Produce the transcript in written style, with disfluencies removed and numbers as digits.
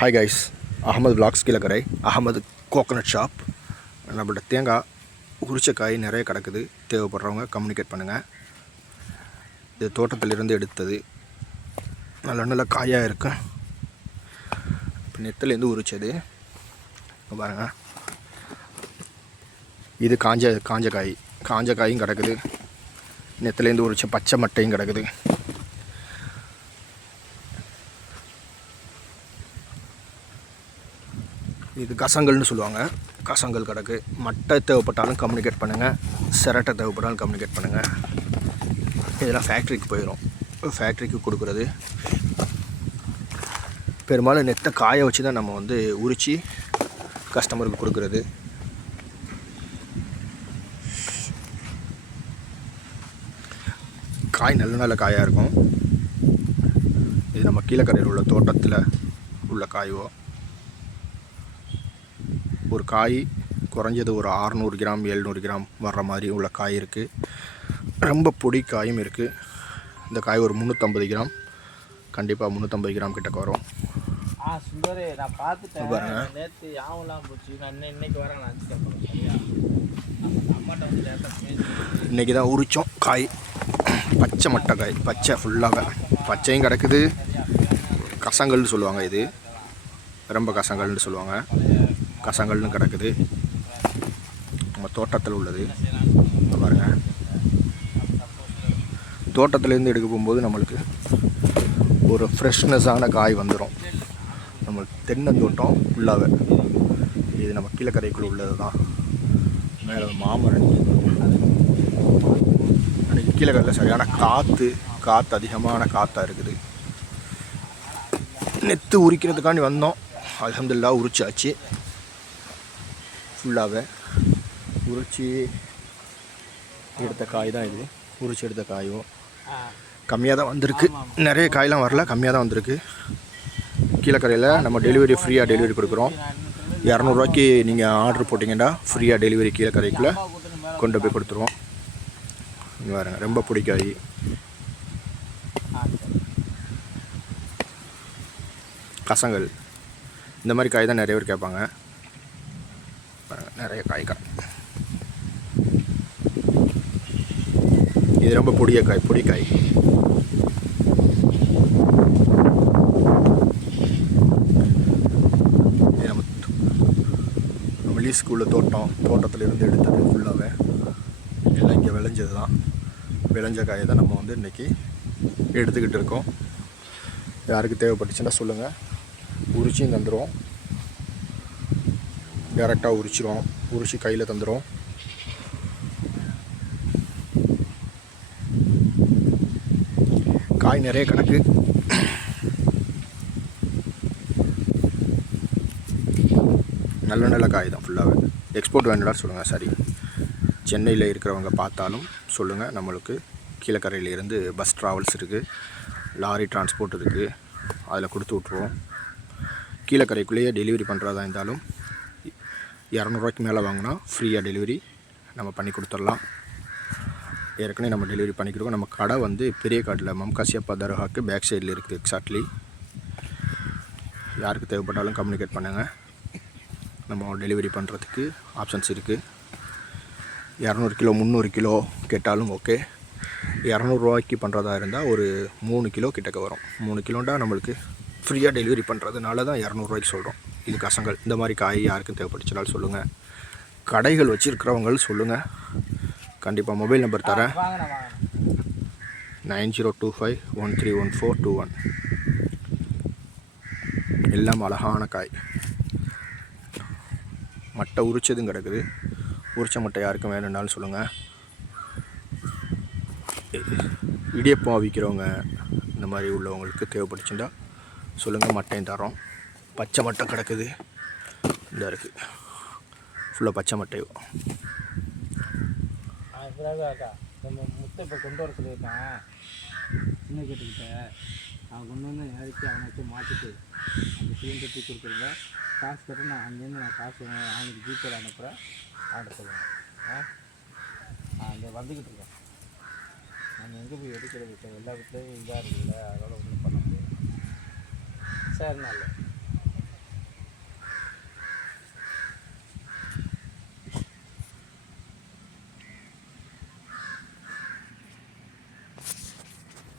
Hi guys, Ahmed vlogs Kilakarai, Ahmed coconut shop. நம்மளோட தேங்காய் உரிச்ச காய் நிறைய கிடக்குது. தேவைப்படுறவங்க கம்யூனிகேட் பண்ணுங்கள். இது தோட்டத்திலிருந்து எடுத்தது, நல்ல நல்ல காயாக இருக்கு. இப்போ நெத்திலேருந்து உரிச்சது பாருங்கள். இது காஞ்ச காயும் கிடக்குது. நெத்திலேருந்து உரிச்ச பச்சை மட்டையும் கிடக்குது. இது கசங்கல்னு சொல்லுவாங்க. கசங்கல் கிடக்கு. மட்டை தேவைப்பட்டாலும் கம்யூனிகேட் பண்ணுங்கள். சிரட்டை தேவைப்பட்டாலும் கம்யூனிகேட் பண்ணுங்கள். இதெல்லாம் ஃபேக்ட்ரிக்கு போயிடும். ஃபேக்ட்ரிக்கு கொடுக்குறது பெரும்பாலும் நெத்தை காய வச்சு தான் நம்ம உரித்து கஸ்டமருக்கு கொடுக்குறது. காய் நல்ல நல்ல காயாக இருக்கும். இது நம்ம கீழக்கரையில் உள்ள தோட்டத்தில் உள்ள காயோ. ஒரு காய் குறைஞ்சது ஒரு 600 கிராம் 700 கிராம் வர்ற மாதிரி உள்ள காய் இருக்குது. ரொம்ப பொடி காயும் இருக்குது. இந்த காய் ஒரு 350 கிராம், கண்டிப்பாக 350 கிராம் கிட்டக்க வரும். நான் பார்த்துட்டேன். நேற்று யாவெல்லாம் போச்சு. நான் இன்னைக்கு வரேன். இன்றைக்கி தான் உரித்தோம் காய். பச்சை மட்டை காய், பச்சை ஃபுல்லாக பச்சையும் கிடக்குது. கசங்கல்னு சொல்லுவாங்க. இது ரொம்ப கசங்கல்னு சொல்லுவாங்க. கசங்கல்னு கிடக்குது. நம்ம தோட்டத்தில் உள்ளது பாருங்கள். தோட்டத்துலேருந்து எடுக்க போகும்போது நம்மளுக்கு ஒரு ஃப்ரெஷ்னஸான காய் வந்துடும். நம்ம தென்னந்தோட்டம் ஃபுல்லாக. இது நம்ம கீழக்கரைக்குள்ளே உள்ளது தான். மேலே மாமரம். அன்றைக்கி கீழக்கரையில் சரியான காற்று அதிகமான காற்றாக இருக்குது. நெத்து உரிக்கிறதுக்காண்டி வந்தோம். அல்ஹம்துலில்லாஹ் உரிச்சாச்சு. ஃபுல்லாகவே உரிச்சி எடுத்த காய் தான் இது. உரிச்சி எடுத்த காயும் கம்மியாக தான் வந்திருக்கு. நிறைய காயெலாம் வரல, கம்மியாக தான் வந்திருக்கு. கீழக்கரையில் நம்ம டெலிவரி ஃப்ரீயாக டெலிவரி கொடுக்குறோம். 200 ரூபாய்க்கு நீங்கள் ஆர்டர் போட்டிங்கன்னா ஃப்ரீயாக டெலிவரி கீழக்கரைக்குள்ளே கொண்டு போய் கொடுத்துருவோம். இங்கே பாருங்க, ரொம்ப பிடிக்காய். கசங்கல் இந்த மாதிரி காய் தான் நிறைய பேர் கேட்பாங்க. நிறைய காய். இது ரொம்ப பொடி காய். நம்ம லீஸுக்கு உள்ள தோட்டத்தில் இருந்து எடுத்தது ஃபுல்லாகவே எல்லாம் இங்கே விளைஞ்சது தான். விளைஞ்ச காயை தான் நம்ம இன்றைக்கி எடுத்துக்கிட்டு இருக்கோம். யாருக்கு தேவைப்பட்டுச்சுன்னா சொல்லுங்கள். உரிச்சியும் தந்துடுவோம். டேரெக்டாக உரிச்சிடும். உரிச்சு கையில் தந்துடும். காய் நிறைய கணக்கு. நல்ல காய் தான் ஃபுல்லாகவே. எக்ஸ்போர்ட் வேணுடா சொல்லுங்கள். சரி, சென்னையில் இருக்கிறவங்க பார்த்தாலும் சொல்லுங்கள். நம்மளுக்கு கீழக்கரையிலேருந்து பஸ் ட்ராவல்ஸ் இருக்குது, லாரி டிரான்ஸ்போர்ட் இருக்குது. அதில் கொடுத்து விட்ருவோம். கீழக்கரைக்குள்ளேயே டெலிவரி பண்ணுறதா இருந்தாலும் 200 ரூபாய்க்கு மேலே வாங்கினா ஃப்ரீயாக டெலிவரி நம்ம பண்ணி கொடுத்துடலாம். ஏற்கனவே நம்ம டெலிவரி பண்ணிக்கிறோம். நம்ம கடை பெரிய காட்டில் மம்காசியப்பா தர்காவுக்கு பேக் சைடில் இருக்குது. எக்ஸாக்ட்லி. யாருக்கு தேவைப்பட்டாலும் கம்யூனிகேட் பண்ணுங்கள். நம்ம டெலிவரி பண்ணுறதுக்கு ஆப்ஷன்ஸ் இருக்குது. 200 கிலோ 300 கிலோ கேட்டாலும் ஓகே. 200 ரூபாய்க்கு பண்ணுறதா இருந்தால் ஒரு 3 கிலோ கிட்டக்க வரும். 3 கிலோண்டா நம்மளுக்கு ஃப்ரீயாக டெலிவரி பண்ணுறதுனால தான் 200 ரூபாய்க்கு சொல்கிறோம். இது கசங்கல். இந்த மாதிரி காய் யாருக்கும் தேவைப்பட்டுச்சுனாலும் சொல்லுங்கள். கடைகள் வச்சுருக்கிறவங்க சொல்லுங்கள். கண்டிப்பாக மொபைல் நம்பர் தரேன். 9025131421. எல்லாம் அழகான காய். மட்டை உரிச்சதும் கிடக்குது. உரிச்ச மட்டை யாருக்கும் வேணும்னாலும் சொல்லுங்கள். இடியப்பம் விற்கிறவங்க இந்த மாதிரி உள்ளவங்களுக்கு தேவைப்பட்டுச்சுன்னா சொல்லுங்கள். மட்டையும் தரோம். பச்சை மட்டை கிடக்குது. இந்த இருக்குது ஃபுல்லாக பச்சை மட்டையும். நம்ம முட்டை இப்போ கொண்டு வர சொல்லியிருக்கான். சின்ன கேட்டுக்கிட்ட அவன் கொண்டு வந்து இறக்கி அவனை வச்சு மாற்றிட்டு அந்த சிலிண்டர் தூக்கி கொடுக்குறத காசு கட்டு. நான் அங்கேருந்து காசு அவனுக்கு ஜிபேல அனுப்புகிறேன். ஆர்டர் சொல்லுவேன். அங்கே வந்துக்கிட்டு இருக்கேன். நம்ம எங்கே போய் எடுக்கிறது? எல்லா வீட்லேயும் இதாக இருக்குதுல்ல, அதோட ஒன்றும் பண்ண முடியாது. சரி, நல்ல